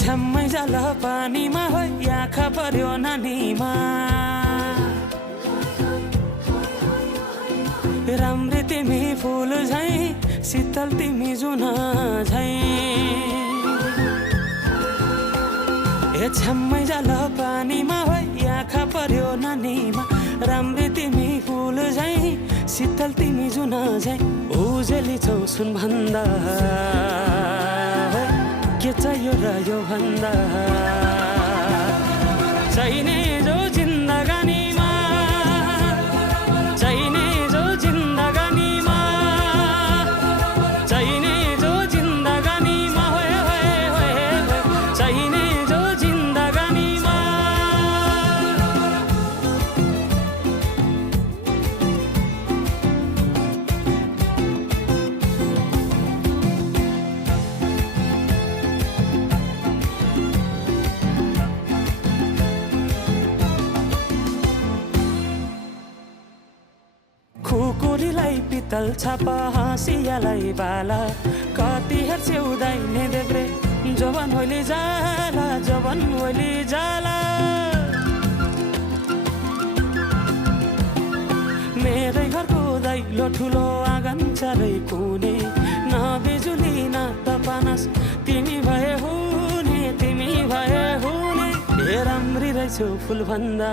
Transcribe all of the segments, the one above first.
छ्याम्मै जाल पानीमा हो आँखा पर्यो नानीमा राम्री तिमी फुल झैं शीतल तिमी जुन झैं छ्याम्मै जाल पानीमा हो आँखा पर्यो नानीमा राम्री तिमी फुल झैं शीतल तिमी जुन झैं उजेली छौ सुन भन्दा के चाहियो र यो भन्दा चाहिने जो जिन्दगानीमा चाहिने जो जिन्दगानीमा चाहिने जो जिन्दगानीमा होए होए होए चाहिने जो जिन्दगानीमा खुकुरीलाई पितल छापा हाँसियालाई बाला कति हेर्छौ दाइने देब्रे जवन होली जाला जवन होली जाला मेरै घरको दैलो ठुलो आँगन चारै कुने न बिजुली न त पानस तिमी भए हुने तिमी भए हुने ए राम्री रहेछौ फुल भन्दा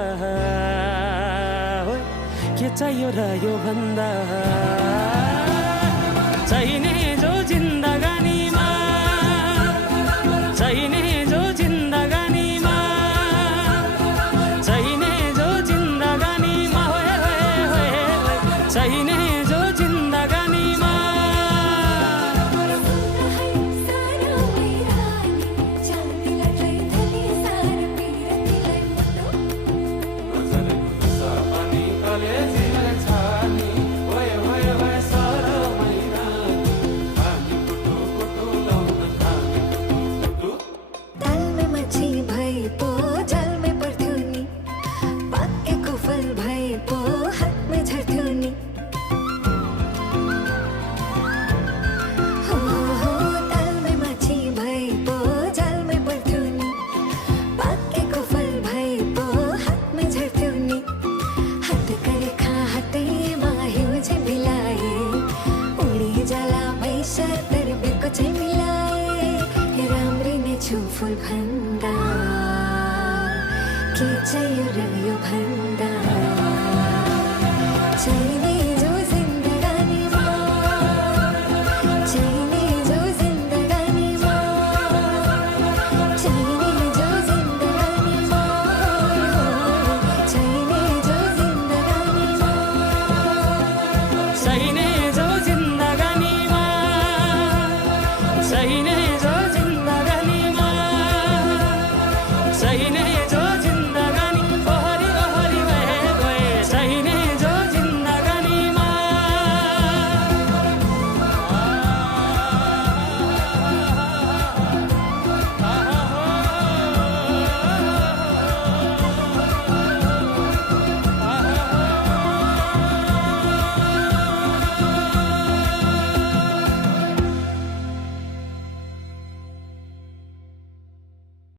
के चाहियो र यो भन्दा चाहिने जो जिन्दगानीमा चाहिने जो जिन्दगानीमा चाहिने जो जिन्दगानीमा होए होए होए चाहिने जो जिन्दगानीमा फुल भन्दा के चाहियो र यो भन्दा चाहिने